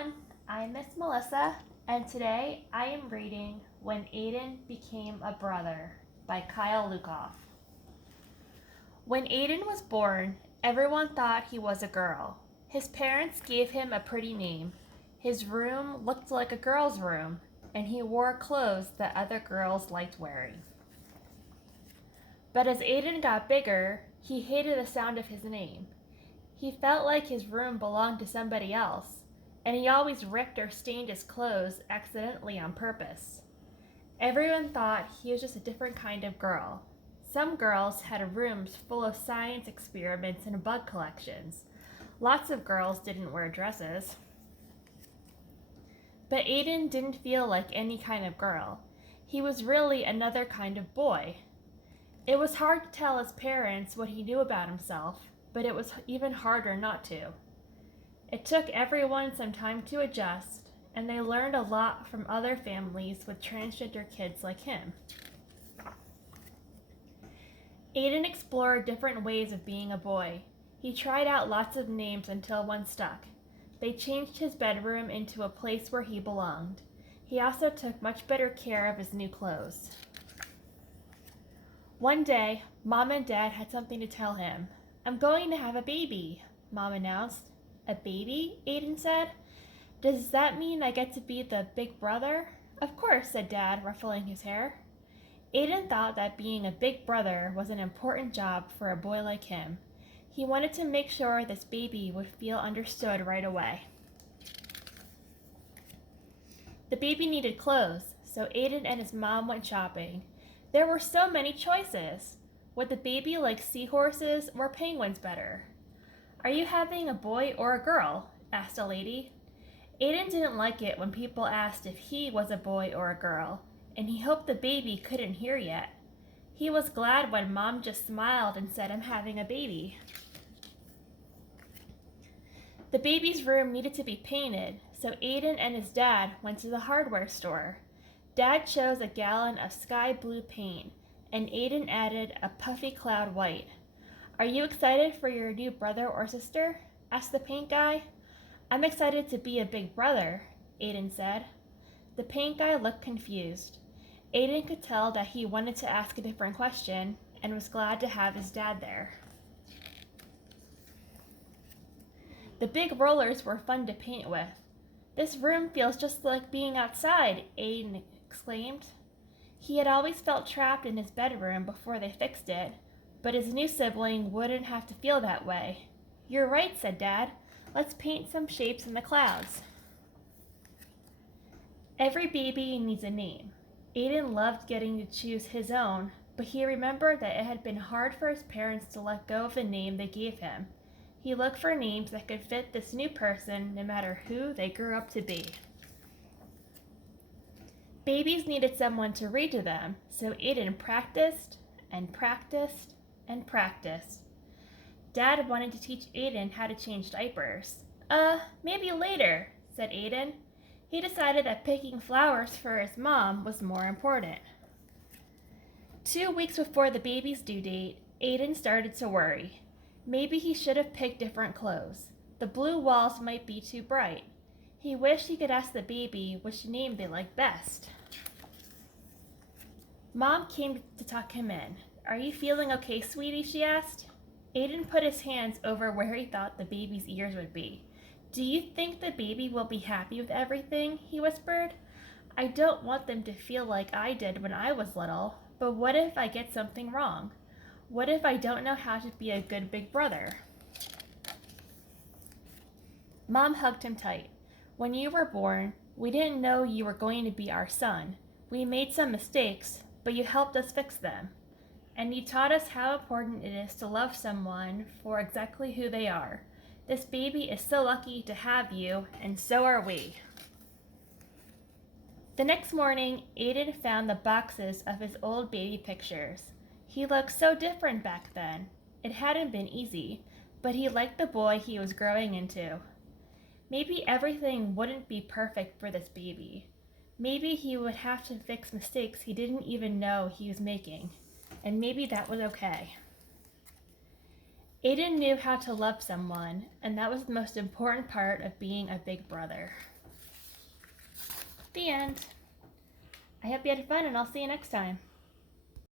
everyone, I'm Miss Melissa, and today I am reading When Aidan Became a Brother by Kyle Lukoff. When Aidan was born, everyone thought he was a girl. His parents gave him a pretty name. His room looked like a girl's room, and he wore clothes that other girls liked wearing. But as Aidan got bigger, he hated the sound of his name. He felt like his room belonged to somebody else, and he always ripped or stained his clothes accidentally on purpose. Everyone thought he was just a different kind of girl. Some girls had rooms full of science experiments and bug collections. Lots of girls didn't wear dresses. But Aidan didn't feel like any kind of girl. He was really another kind of boy. It was hard to tell his parents what he knew about himself, but it was even harder not to. It took everyone some time to adjust, and they learned a lot from other families with transgender kids like him. Aidan explored different ways of being a boy. He tried out lots of names until one stuck. They changed his bedroom into a place where he belonged. He also took much better care of his new clothes. One day, Mom and Dad had something to tell him. "I'm going to have a baby," Mom announced. "A baby?" Aidan said. "Does that mean I get to be the big brother?" "Of course," said Dad, ruffling his hair. Aidan thought that being a big brother was an important job for a boy like him. He wanted to make sure this baby would feel understood right away. The baby needed clothes, so Aidan and his mom went shopping. There were so many choices. Would the baby like seahorses or penguins better? "Are you having a boy or a girl?" asked a lady. Aidan didn't like it when people asked if he was a boy or a girl, and he hoped the baby couldn't hear yet. He was glad when Mom just smiled and said, "I'm having a baby." The baby's room needed to be painted, so Aidan and his dad went to the hardware store. Dad chose a gallon of sky blue paint, and Aidan added a puffy cloud white. "Are you excited for your new brother or sister?" asked the paint guy. "I'm excited to be a big brother," Aidan said. The paint guy looked confused. Aidan could tell that he wanted to ask a different question and was glad to have his dad there. The big rollers were fun to paint with. "This room feels just like being outside," Aidan exclaimed. He had always felt trapped in his bedroom before they fixed it, but his new sibling wouldn't have to feel that way. "You're right," said Dad. "Let's paint some shapes in the clouds." Every baby needs a name. Aidan loved getting to choose his own, but he remembered that it had been hard for his parents to let go of the name they gave him. He looked for names that could fit this new person no matter who they grew up to be. Babies needed someone to read to them, so Aidan practiced and practiced and practiced. Dad wanted to teach Aidan how to change diapers. Maybe later," said Aidan. He decided that picking flowers for his mom was more important. 2 weeks before the baby's due date, Aidan started to worry. Maybe he should have picked different clothes. The blue walls might be too bright. He wished he could ask the baby which name they liked best. Mom came to tuck him in. "Are you feeling okay, sweetie?" she asked. Aidan put his hands over where he thought the baby's ears would be. "Do you think the baby will be happy with everything?" he whispered. "I don't want them to feel like I did when I was little, but what if I get something wrong? What if I don't know how to be a good big brother?" Mom hugged him tight. "When you were born, we didn't know you were going to be our son. We made some mistakes, but you helped us fix them. And you taught us how important it is to love someone for exactly who they are. This baby is so lucky to have you, and so are we." The next morning, Aidan found the boxes of his old baby pictures. He looked so different back then. It hadn't been easy, but he liked the boy he was growing into. Maybe everything wouldn't be perfect for this baby. Maybe he would have to fix mistakes he didn't even know he was making, and maybe that was okay. Aidan knew how to love someone, and that was the most important part of being a big brother. The end. I hope you had fun, and I'll see you next time.